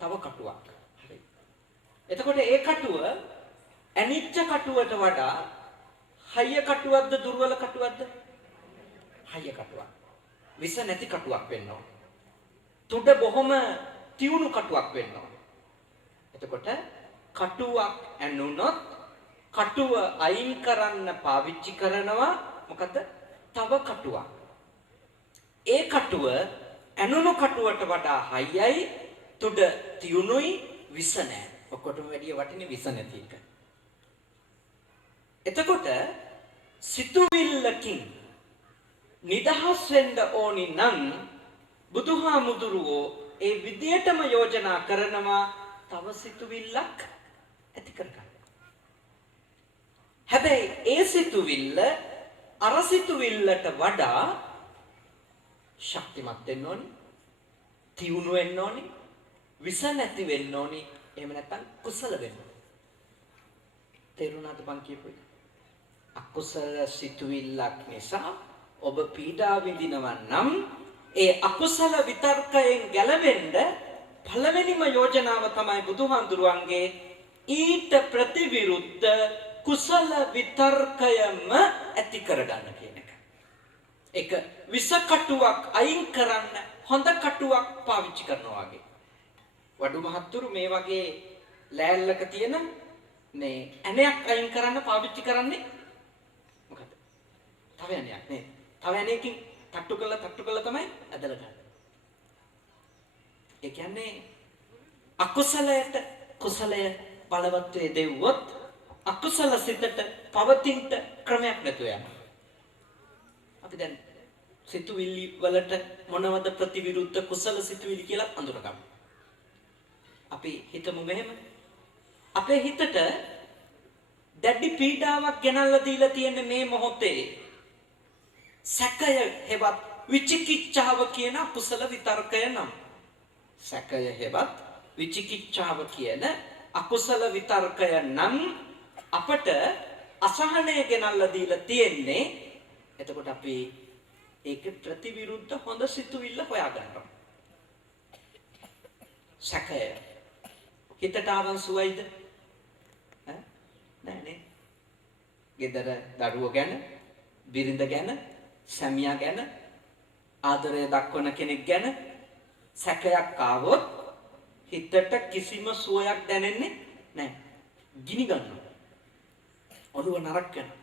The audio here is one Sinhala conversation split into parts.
තව කටුවක්. හරි. එතකොට ඒ කටුව ඇනිච්ච කටුවට වඩා හයිය කටුවක්ද දුර්වල කටුවක්ද? හයිය කටුවක්. විස නැති කටුවක් වෙන්න ඕන. තුඩ බොහොම තියුණු කටුවක් වෙන්න ඕන. එතකොට කටුවක් ඇනුනොත් කටුව අයින් කරන්න පාවිච්චි කරනවා මොකද? තව කටුවක්. ඒ කටුව ඇනුණු කටුවට වඩා හයියයි, තුඩ තියුණුයි, විස නැහැ. ඔක්කොටම වැඩිය වටින්නේ විස නැති එක. එතකොට සිතුවිල්ලකින් නිදහස් වෙන්න ඕනි නම් බුදුහාමුදුරුවෝ ඒ විදියටම යෝජනා කරනවා තව සිතුවිල්ලක් ඇති කරගන්න. හැබැයි ඒ සිතුවිල්ල අර සිතුවිල්ලට වඩා ශක්තිමත් වෙන්න ඕනි, තියුණු වෙන්න ඕනි, විස නැති වෙන්න ඕනි. එහෙම නැත්නම් කුසල වෙන්න ඕනි. තේරුණාද මං කියපු එක? අකුසල සිතුවිල්ලක් නිසා ඔබ පීඩා විඳිනවා නම් ඒ අකුසල විතර්කයෙන් ගැලවෙන්න පළවෙනිම යෝජනාව තමයි බුදුහාමුදුරුවන්ගේ ඊට ප්‍රතිවිරුද්ධ කුසල විතර්කයම ඇති කරගන්න කියන එක. ඒක විස කටුවක් අයින් කරන්න හොඳ කටුවක් පාවිච්චි කරනවා වගේ. වඩු මහත්තුරු මේ වගේ ලෑල්ලක තියෙන මේ ඇණයක් අයින් කරන්න පාවිච්චි කරන්නේ මොකද? තව ඇණයක් නේ. තව ඇණයකින් තට්ටු කළා තමයි ඇදලා ගන්න. ඒ කියන්නේ අකුසලයට කුසලය බලවත් වේ දෙව්වොත් අකුසල සිතට පවතින්න ක්‍රමයක් නැතුව යනවා. අපි දැන් සිතුවිලි වලට මොනවද ප්‍රතිවිරුද්ධ කුසල සිතුවිලි කියලා අඳුරගමු. අපි හිතමු මෙහෙම. අපේ හිතට දැඩි පීඩාවක් ගෙනල්ලා දීලා තියෙන මේ මොහොතේ සැකය හෙවත් විචිකිච්ඡාව කියන අකුසල විතර්කය නම් සැකය හෙවත් විචිකිච්ඡාව කියන අකුසල විතර්කය නම් අපට අසහනය ගෙනල්ලා දීලා තියෙන්නේ. එතකොට අපි ඒක ප්‍රතිවිරුද්ධ හොඳ සිතුවිල්ල හොයාගන්නවා. සැකය හිතට ආවන් සුවයිද? නෑනේ. ගෙදර දරුවෝ ගැන, බිරිඳ ගැන, සැමියා ගැන, ආදරය දක්වන කෙනෙක් ගැන සැකයක් ආවොත් හිතට කිසිම සුවයක් දැනෙන්නේ නෑ. ගිනි ගන්නවා. ඔළුව නරක් වෙනවා.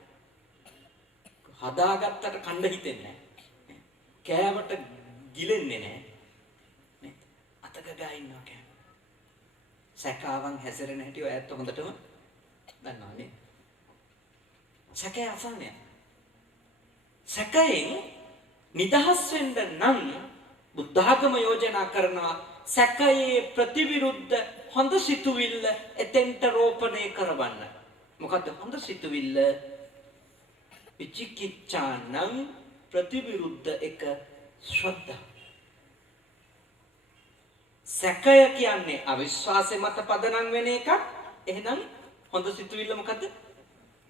හදාගත්තට කණ්ඩ හිතෙන්නේ නෑ. කෑවට ගිලෙන්නේ නෑ. නේ? අතක ගා ඉන්නවා කෑම. සැකාවන් හැසිරෙන හැටි ඔයත් හොඳටම දන්නවනේ. සැකය අසහනය. සැකයෙන් නිදහස් වෙන්න නම් බුද්ධාගම යෝජනා කරනවා සැකයේ ප්‍රතිවිරුද්ධ හොඳ සිතුවිල්ල එතෙන්ට රෝපණය කරවන්න. මොකද්ද හොඳ සිතුවිල්ල? විචිකිච්ඡානම් ප්‍රතිවිරුද්ධ එක ශ්‍රද්ධා. සැකය කියන්නේ අවිශ්වාසය මත පදනම් වෙන එකක්. එහෙනම් හොඳ සිතුවිල්ල මොකද්ද?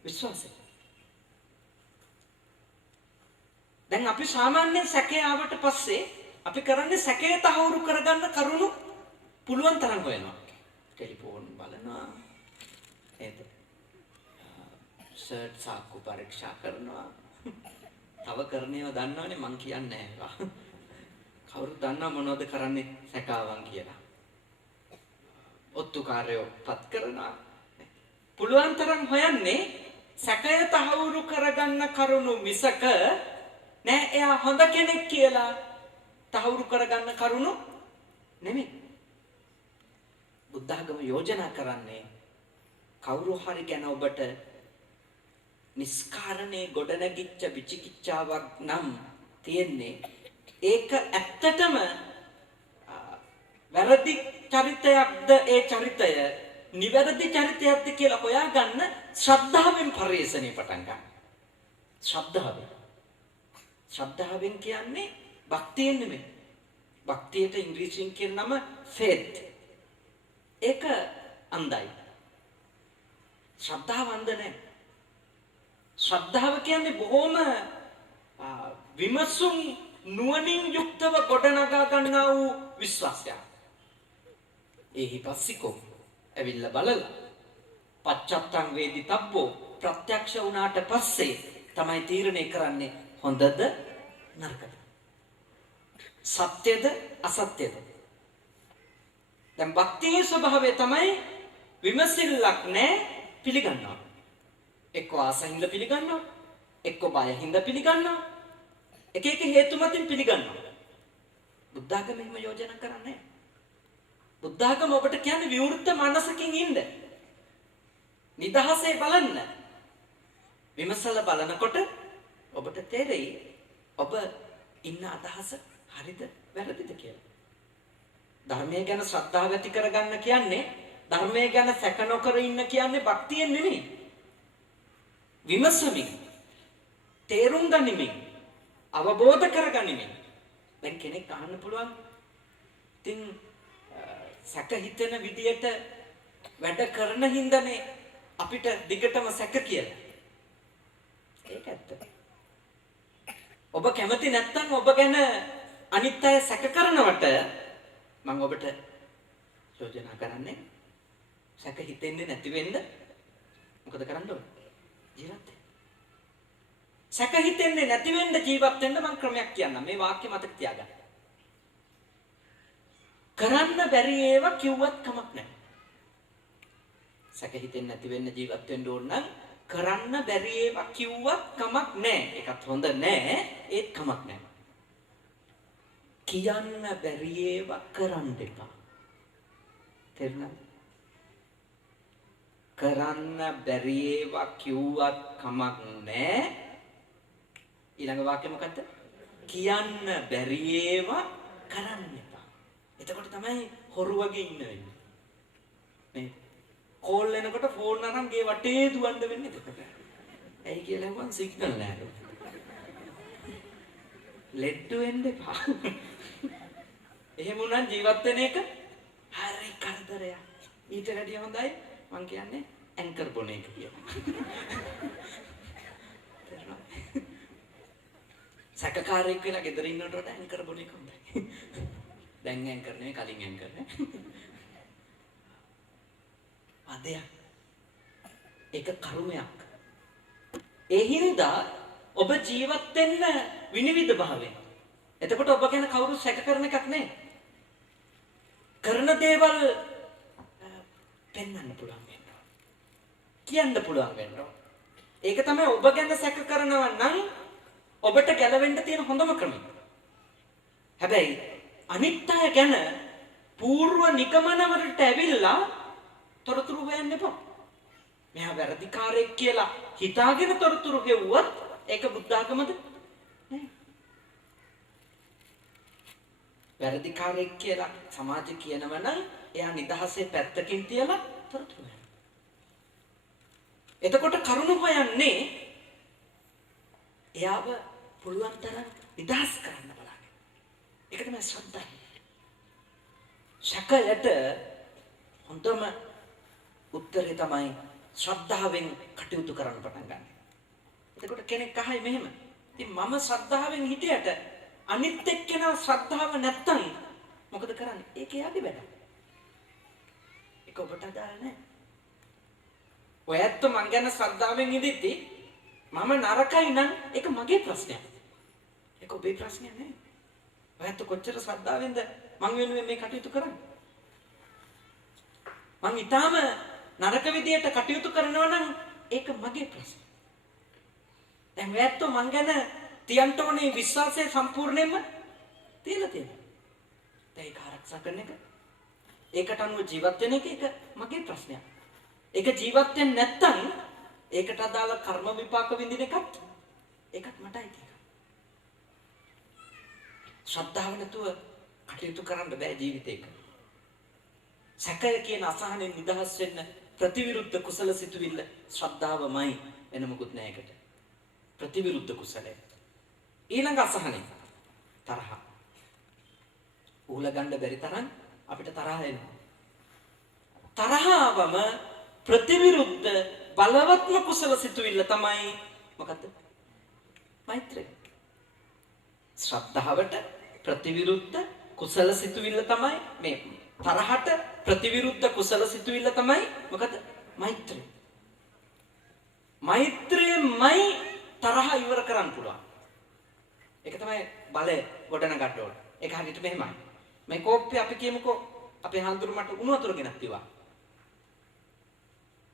විශ්වාසය. දැන් අපි සාමාන්‍යයෙන් සැකය ආවට පස්සේ අපි කරන්නේ සැකය තහවුරු කරගන්න කරුණු පුළුවන් තරම් හොයනවා. ටෙලිෆෝන් බලනවා. නේද? සර්ච් සාක්කු පරීක්ෂා කරනවා. තව කරන්නේව දන්නවනේ මං කියන්නේ නැහැ. කවුරුත් දන්නා මොනවද කරන්නේ සැකාවන් කියලා. ඔත්තුකාරයෝ පත් කරනවා. පුළුවන් තරම් හොයන්නේ සැකය තහවුරු කරගන්න කරුණු මිසක නෑ එයා හොඳ කෙනෙක් කියලා තහවුරු කරගන්න කරුණු නෙමෙයි. බුද්ධාගම යෝජනා කරන්නේ කවුරු හරි ගැන ඔබට නිස්කාරණේ ගොඩනැගිච්ච විචිකිච්ඡාවක් නම් තියෙන්නේ ඒක ඇත්තටම වැරදි චරිතයක්ද ඒ චරිතය නිවැරදි චරිතයක්ද කියලා හොයාගන්න ශ්‍රද්ධාවෙන් පරිශ්‍රණය පටන් ගන්න. ශ්‍රද්ධාවෙන් කියන්නේ භක්තියෙන් නෙමෙයි. භක්තියට ඉංග්‍රීසියෙන් කියන නම faith. ඒක අන්ධයි. ශ්‍රද්ධාව අන්ධ නැහැ. ශ්‍රද්ධාව කියන්නේ බොහොම විමසුම් නුවණින් යුක්තව ගොඩනගා ගන්නා වූ විශ්වාසයක්. එහි පස්සිකෝ ඇවිල්ලා බලලා පච්චත්තං වේදිතබ්බෝ ප්‍රත්‍යක්ෂ වුණාට පස්සේ තමයි තීරණය කරන්නේ හොඳද නරකද සත්‍යද අසත්‍යද. දැන් භක්තියේ ස්වභාවය තමයි විමසිල්ලක් නැහැ පිළිගන්නවා. එක්ක ආසහින්ද පිළිගන්නවා එක්ක බයිහින්ද පිළිගන්නවා එක එක හේතු මතින් පිළිගන්නවා. බුද්ධ ආගම එහෙම යෝජනා කරන්නේ නැහැ. බුද්ධ ආගම ඔබට කියන්නේ විවෘත මනසකින් ඉන්න. නිදහසේ බලන්න. විමසලා බලනකොට ඔබට තේරෙයි ඔබ ඉන්න අදහස හරිද වැරදිද කියලා. ධර්මය ගැන ශ්‍රද්ධාව ඇති කරගන්න කියන්නේ ධර්මය ගැන සැක නොකර ඉන්න කියන්නේ භක්තියෙන් නෙමෙයි. විමසමින් තේරුම් ගනිමින් අවබෝධ කරගනිමින්. දැන් කෙනෙක් අහන්න පුළුවන් ඉතින් සැක හිතෙන විදියට වැඩ කරන හින්දානේ අපිට දිගටම සැක කියලා. ඒක ඇත්ත. ඔබ කැමති නැත්නම් ඔබ ගැන අනිත් අය සැක කරනවට මම ඔබට යෝජනා කරන්නේ සැක හිතෙන්නේ නැති වෙන්න මොකද කරන්න ඕනේ? ජීවත් වෙන්න. සැක හිතෙන්නේ නැති වෙන්න ජීවත් වෙන්න මම ක්‍රමයක් කියන්නම්. මේ වාක්‍ය මතක තියාගන්න. කරන්න බැරි ඒවා කිව්වත් කමක් නැහැ. සැක හිතෙන්නේ නැති වෙන්න ජීවත් වෙන්න ඕන නම් කරන්න බැරි ඒවා කිව්වත් කමක් නැහැ. ඒකත් හොඳ නැහැ. ඒත් කමක් නැහැ. කියන්න බැරි ඒවා කරන්න එපා. තේරුණාද? කරන්න බැරි ඒවා කිව්වත් කමක් නැහැ. ඊළඟ වාක්‍ය මොකද්ද? කියන්න බැරි ඒවා කරන්න එපා. එතකොට තමයි හොරු වගේ ඉන්න වෙන්නේ. මේ කෝල් එනකොට ෆෝන් අරන් ගේ වටේ දුවන්න වෙන්නේ එතකොට. ඇයි කියලා මං සිග්නල් නැහැ. ලෙඩ්ඩු වෙන්න එපා. එහෙම උනන් ජීවත් වෙන එක හරි කරදරයක්. ඊට වැඩිය හොඳයි මං කියන්නේ ඇන්කර් බොන එක කියලා. සැකකාරයෙක් වෙලා ගෙදර ඉන්නකොට වඩා ඇන්කර් බොන එක හොඳයි. දැන් ඇන්කර් නෙවෙයි කලින් ඇන්කර් නේ. අදයක්. ඒක කර්මයක්. ඒ හින්දා ඔබ ජීවත් වෙන්න විනිවිද භාවයෙන්. එතකොට ඔබ ගැන කවුරු සැක කරන එකක් නෑ. කරන දේවල් පෙන්වන්න පුළුවන් වෙනවා. කියන්න පුළුවන් වෙනවා. ඒක තමයි ඔබ ගැන සැක කරනවා නම් ඔබට ගැලවෙන්න තියෙන හොඳම ක්‍රමය. හැබැයි අනිත් අය ගැන పూర్ව නිගමනවලට ඇවිල්ලා තොරතුරු හොයන්න එපා. මෙහා වැරදිකාරයෙක් කියලා හිතාගෙන තොරතුරු හෙව්වත් ඒක බුද්ධ ආගමද? නෑ. වැරදිකාරයෙක් කියලා සමාජය කියනවා නම් එයා නිදහසේ පැත්තකින් තියලා තොරතුරු හොයන්න. එතකොට කරුණ හොයන්නේ එයාව පුළුවන් තරම් නිදහස් කරන්න බලන්න. ඒක තමයි ශ්‍රද්ධාව. ශකයට හොඳම උත්තරේ තමයි ශ්‍රද්ධාවෙන් කටයුතු කරන්න පටන් ගන්න. එතකොට කෙනෙක් අහයි මෙහෙම. ඉතින් මම ශ්‍රද්ධාවෙන් හිටියට අනිත් එක්කෙනා ශ්‍රද්ධාව නැත්තම් මොකද කරන්නේ? ඒක යාගේ වැඩ. ඒක ඔබට අදාළ නැහැ. ඔයත් මං ගැන ශ්‍රද්ධාවෙන් ඉඳිද්දි මම නරකයි නම් ඒක මගේ ප්‍රශ්නයක්. ඒක ඔබේ ප්‍රශ්නයක් නෙවෙයි. ඔයත් කොච්චර ශ්‍රද්ධාවෙන්ද මං වෙනුවෙන් මේ කටයුතු කරන්නේ? මං ඊටාම නරක විදියට කටයුතු කරනවා නම් ඒක මගේ ප්‍රශ්න. දැන් ඔයත් මං ගැන තියන්න ඕනේ විශ්වාසය සම්පූර්ණයෙන්ම තියලා තියෙනවා. ඒක ආරක්ෂා කරන එක, ඒකට අනුව ජීවත් වෙන එක ඒක මගේ ප්‍රශ්නයක්. ඒක ජීවත් වෙන්නේ නැත්තම් ඒකට අදාළ කර්ම විපාක විඳින එකත් ඒකත් මටයි තියෙනවා. ශ්‍රද්ධාව නැතුව කටයුතු කරන්න බෑ ජීවිතේක. සැකය කියන අසහනෙන් නිදහස් වෙන්න ප්‍රතිවිරුද්ධ කුසල සිතුවිල්ල ශ්‍රද්ධාවමයි වෙන මොකුත් නෑ ඒකට. ප්‍රතිවිරුද්ධ කුසලය. ඊළඟ අසහනෙ තරහ. උහුල ගන්න බැරි තරම් අපිට තරහ එනවා. තරහවම ප්‍රතිවිරුද්ධ බලවත්ම කුසල සිතුවිල්ල තමයි මොකද්ද? මෛත්‍රිය. ශ්‍රද්ධාවට ප්‍රතිවිරුද්ධ කුසල සිතුවිල්ල තමයි මේ තරහට ප්‍රතිවිරුද්ධ කුසල සිතුවිල්ල තමයි මොකද? මෛත්‍රිය. මෛත්‍රියමයි තරහ ඉවර කරන්න පුළුවන්. ඒක තමයි බලය ගොඩනගන්න ඕන. ඒක හරියට මෙහෙමයි. මේ කෝප්පේ අපි කියමුකෝ අපේ හාමුදුරු මට උණු වතුර ගෙනත් තියවා.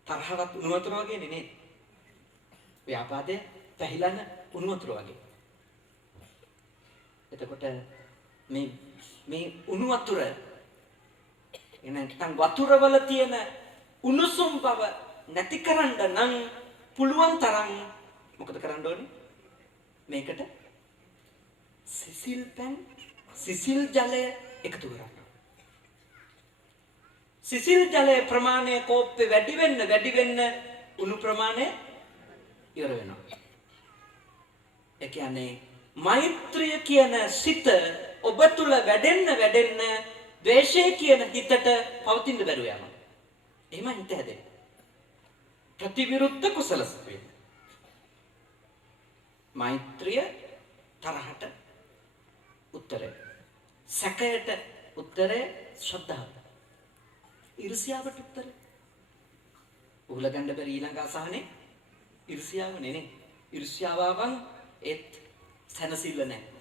තරහවත් උණු වතුර වගේනේ නේද? ව්‍යාපාදේ පැහිලන උණු වතුර වගේ. එතකොට මේ උණු වතුර නැත්නම් වතුරවල තියෙන උණුසුම් බව නැතිකරන්න නම් පුළුවන් තරම් මොකද කරන්න ඕනේ? මේකට සිසිල් පැන් සිසිල් ජලය එකතු කරන්න. සිසිල් ජලයේ ප්‍රමාණය කෝප්පේ වැඩි වෙන්න උණු ප්‍රමාණය ඉවර වෙනවා. ඒ කියන්නේ මෛත්‍රිය කියන සිත ඔබ තුල වැඩෙන්න ද්වේෂය කියන හිතට පවතින්න බැරුව යනවා. එහෙම හිත හැදෙන්නේ. ප්‍රතිවිරුද්ධ කුසල සිතුවිලි. මෛත්‍රිය තරහට උත්තරය. සැකයට උත්තරය ශ්‍රද්ධාව. ඊර්ෂ්‍යාවට උත්තරය. උහුලගන්න බැරි ඊළඟ අසහනේ ඊර්ෂ්‍යාව නෙනේ. ඊර්ෂ්‍යාවවන් ඒත් සැනසෙල්ල නැහැ.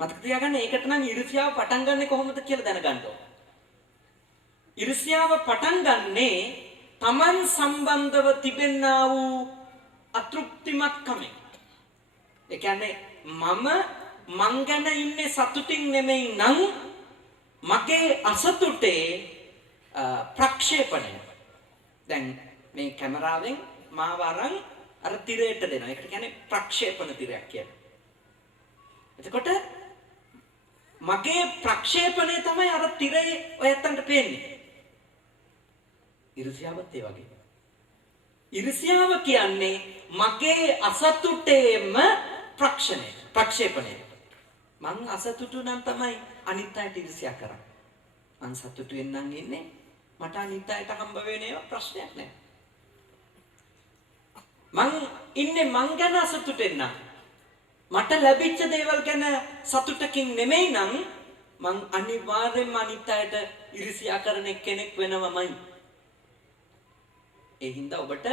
මතක තියාගන්න ඒකට නම් ඊර්ෂ්‍යාව පටන් ගන්නෙ කොහොමද කියලා දැනගන්න ඕන. ඊර්ෂ්‍යාව පටන් ගන්නේ Taman සම්බන්ධව තිබෙනා වූ අතෘප්තිමත්කමෙන්. ඒ කියන්නේ මං ගැන ඉන්නේ සතුටින් නෙමෙයි නම් මගේ අසතුටේ ප්‍රක්ෂේපණය. දැන් මේ කැමරාවෙන් මාව අරන් අර තිරයට දෙනවා. ඒකට කියන්නේ ප්‍රක්ෂේපණ තිරයක් කියලා. එතකොට මගේ ප්‍රක්ෂේපණය තමයි අර තිරේ ඔයත්තන්ට පේන්නේ. ඊර්ෂ්‍යාවත් ඒ වගේ. ඊර්ෂ්‍යාව කියන්නේ මගේ අසතුටේම ප්‍රක්ෂේපණය. මං අසතුටු නම් තමයි අනිත් අයට ඊර්ෂ්‍යා කරන්නේ. මං සතුටු වෙන්නම් ඉන්නේ මට අනිත් අයට හම්බ වෙන ඒවා ප්‍රශ්නයක් නෑ. මං ඉන්නේ මං ගැන අසතුටු වෙන්න. මට ලැබිච්ච දේවල් ගැන සතුටකින් නෙමෙයි නම් මං අනිවාර්යෙන්ම අනිත් අයට ඊර්ෂ්‍යා කරන කෙනෙක් වෙනවමයි. ඒ හින්දා ඔබට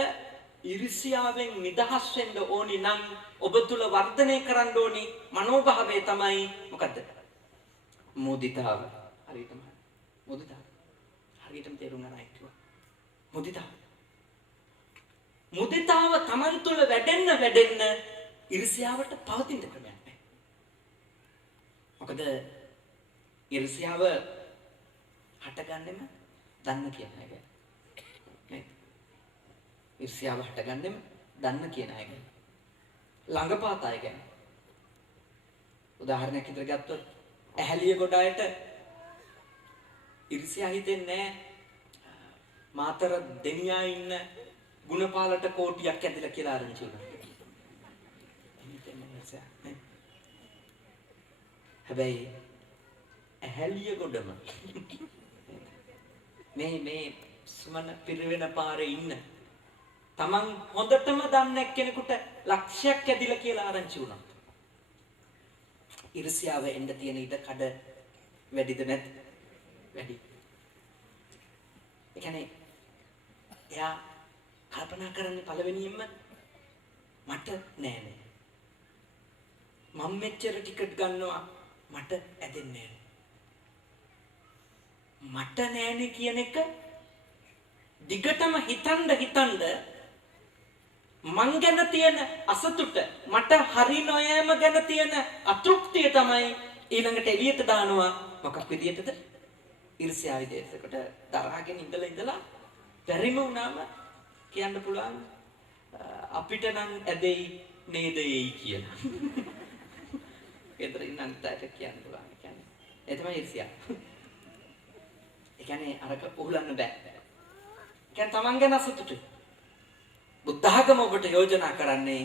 ඊර්ෂ්‍යාවෙන් නිදහස් වෙන්න ඕනි නම් ඔබ තුල වර්ධනය කරන්න ඕනි මනෝභාවය තමයි මොකද්ද? මුදිතාව. හරියටම මුදිතාව. හරියටම තේරුම් ගන්න අයිතිව. මුදිතාව. මුදිතාව Taman තුල වැඩෙන්න ඊර්ෂ්‍යාවට පවතින ක්‍රමයක් නෑ. මොකද ඊර්ෂ්‍යාව හටගන්නෙම දන්න කියන එක. නේද? ඊර්ෂ්‍යාව හටගන්නෙම දන්න කියන අය ගැන. ළඟපාත අය ගැන. උදාහරණයක් විදිහට ගත්තොත් ඇහැලිය ගොඩ අයට ඊර්ෂ්‍යා හිතෙන්නේ නැහැ. මාතර දෙනියා ඉන්න ගුණපාලට කෝටියක් ඇදලා කියලා ආරංචි වුණා. හැබැයි ඇහැලිය ගොඩම මේ සුමන පිරිවෙන පාරේ ඉන්න Taman හොඳටම දන්න කෙනෙකුට ලක්ෂයක් ඇදිලා කියලා ආරංචි වුණා. ඊර්ෂ්‍යාව එන්න තියෙන ඉඩ කඩ වැඩිද නැද්ද? වැඩි. ඒ කියන්නේ එයා කල්පනා කරන්නේ පළවෙනියෙන්ම මට නෑනේ. මම මෙච්චර ටිකට් ගන්නවා මට ඇදෙන්නේ නෑනේ. මට නෑනේ කියන එක දිගටම හිතන්න මං ගැන තියෙන අසතුට මට හරි නොයෑම ගැන තියෙන අතෘප්තිය තමයි ඊළඟට එළියට දානවා. මොකක් විදියටද? ඊර්ෂ්‍යාව විදියට. ඒකට දරාගෙන ඉඳලා බැරිම වුණාම කියන්න පුළුවන් අපිට නම් ඇදෙයි නේද එයි කියලා. ඒතර ඉන්නන්ට කියන්න පුළුවන්. ඒ තමයි ඊර්ෂ්‍යාව. ඒ කියන්නේ අරක උහුලන්න බෑ. කියන්නේ Taman ගැන අසතුටුයි. බුද්ධ ආගම ඔබට යෝජනා කරන්නේ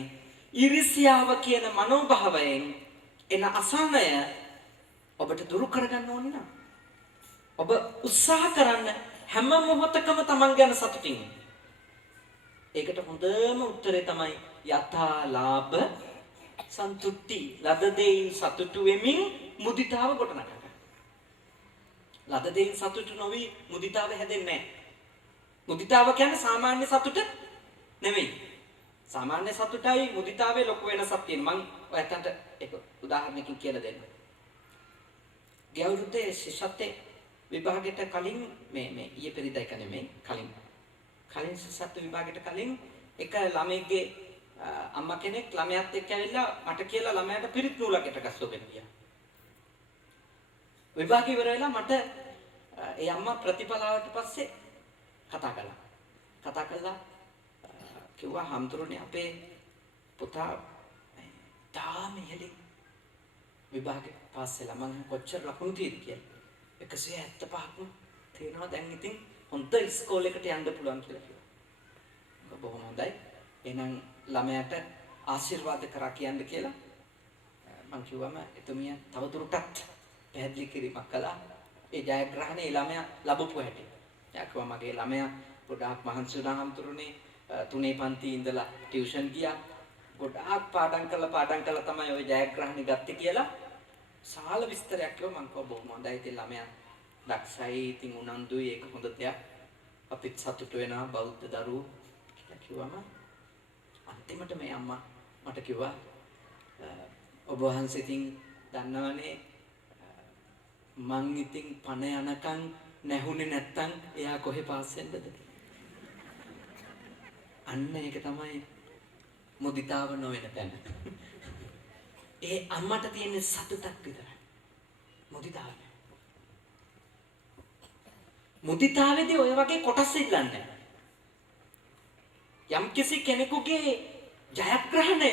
ඊර්ෂ්‍යාව කියන මනෝභාවයෙන් එන අසහනය ඔබට දුරු කරගන්න ඕනේ නේද? ඔබ උත්සාහ කරන්න හැම මොහොතකම Taman ගැන සතුටින්. ඒකට හොඳම උත්තරේ තමයි යථා ලාභ සන්තුට්ටි. ලද දෙයින් සතුටු වෙමින් මුදිතාව ගොඩනගන්න. ලද දෙයින් සතුටු නොවි මුදිතාව හැදෙන්නේ නැහැ. මුදිතාව කියන්නේ සාමාන්‍ය සතුට නෙමෙයි. සාමාන්‍ය සතුටයි මුදිතාවේ ලොකු වෙනසක් තියෙනවා. මම ඔයයන්ට එක උදාහරණයකින් කියලා දෙන්නම්. ගිය අවුරුද්දේ ශිෂ්‍යත්වයේ විභාගයට කලින් මේ ඊයේ පෙරේදා එක නෙමෙයි කලින් ශිෂ්‍යත්ව විභාගයට කලින් එක ළමයෙක්ගේ අම්මා කෙනෙක් ළමයාත් එක්ක ඇවිල්ලා මට කියලා ළමයාට පිරිත් නූලකට ගස්සෝගෙන ගියා. විභාගය ඉවර වෙලා මට ඒ අම්මා ප්‍රතිඵලාවට පස්සේ කතා කළා කිව්වා හම්තුරුනේ අපේ පුතා තාම ඉහළින් විභාගේ පාස් වෙලා මම කොච්චර ලකුණු තියෙද කියලා 175ක්ම තියෙනවා දැන් ඉතින් හොඳ ඉස්කෝලේකට යන්න පුළුවන් කියලා කිව්වා. බොහොම හොඳයි. එහෙනම් ළමයාට ආශිර්වාද කරා කියන්න කියලා මම කිව්වම එතුමිය තවදුරටත් පැහැදිලි කිරීමක් කළා. ඒ ජයග්‍රහණය ළමයා ලැබපු හැටි. එයා කිව්වා මගේ ළමයා ගොඩාක් මහන්සි වුණා හම්තුරුනේ. තුනේ පන්ති ඉඳලා ටියුෂන් ගියා. ගොඩාක් පාඩම් කළා තමයි ওই ජයග්‍රහණය ගත්තේ කියලා සාල විස්තරයක් කිව්වා. මම කිව්වා බොහොම හොඳයි. ඉතින් ළමයා දක්ෂයි. ඉතින් උනන්දුයි. ඒක හොඳ දෙයක්. අපිත් සතුටු වෙනවා බෞද්ධ දරුවෝ කියලා කිව්වම අන්තිමට මේ අම්මා මට කිව්වා ඔබ වහන්සේ ඉතින් දන්නවනේ මං ඉතින් පණ යනකම් නැහුනේ නැත්තම් එයා කොහෙ පාස් වෙන්නද? අන්න ඒක තමයි මුදිතාව නොවන තැන. ඒ අම්මට තියෙන සතුටක් විතරයි. මුදිතාව. මුදිතාවේදී ඔය වගේ කොටස් ඉල්ලන්නේ. යම්කිසි කෙනෙකුගේ ජයග්‍රහණය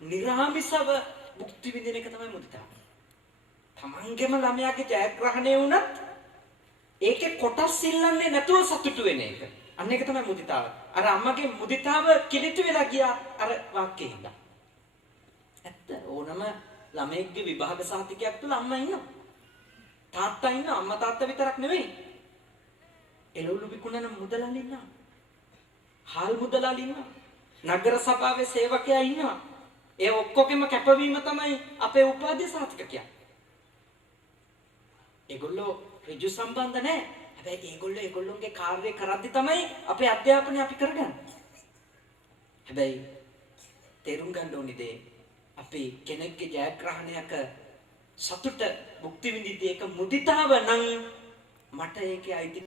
නිර්ආමිසව භුක්ති විඳින එක තමයි මුදිතාව. තමන්ගේම ළමයාගේ ජයග්‍රහණය වුණත් ඒකේ කොටස් ඉල්ලන්නේ නැතුව සතුටු වෙන එක. අන්න ඒක තමයි මුදිතාව. අර අම්මගේ මුදිතාව කිලිටු වෙලා ගියා අර වාක්‍යෙින්ද. ඇත්ත ඕනම ළමයෙක්ගේ විභාග සහතිකයක් තුල අම්මා ඉන්නවා. තාත්තා ඉන්නවා. අම්මා තාත්තා විතරක් නෙවෙයි. එළවලු විකුණන මුදලාලි ඉන්නවා. හාල් මුදලාලි ඉන්නවා. නගර සභාවේ සේවකයා ඉන්නවා. ඒ ඔක්කොගෙම කැපවීම තමයි අපේ උපාධිය සහතික කියන්නේ. ඒගොල්ලෝ ඍජු සම්බන්ධ නැහැ. හැබැයි ඒගොල්ලෝගේ කාර්යය කරද්දි තමයි අපේ අධ්‍යාපනය අපි කරගන්නේ. හැබැයි තේරුම් ගන්න ඕනේ දේ අපි කෙනෙක්ගේ ජයග්‍රහණයක සතුට භුක්ති විඳිද්දී ඒක මුදිතාව නම් මට ඒකේ අයිති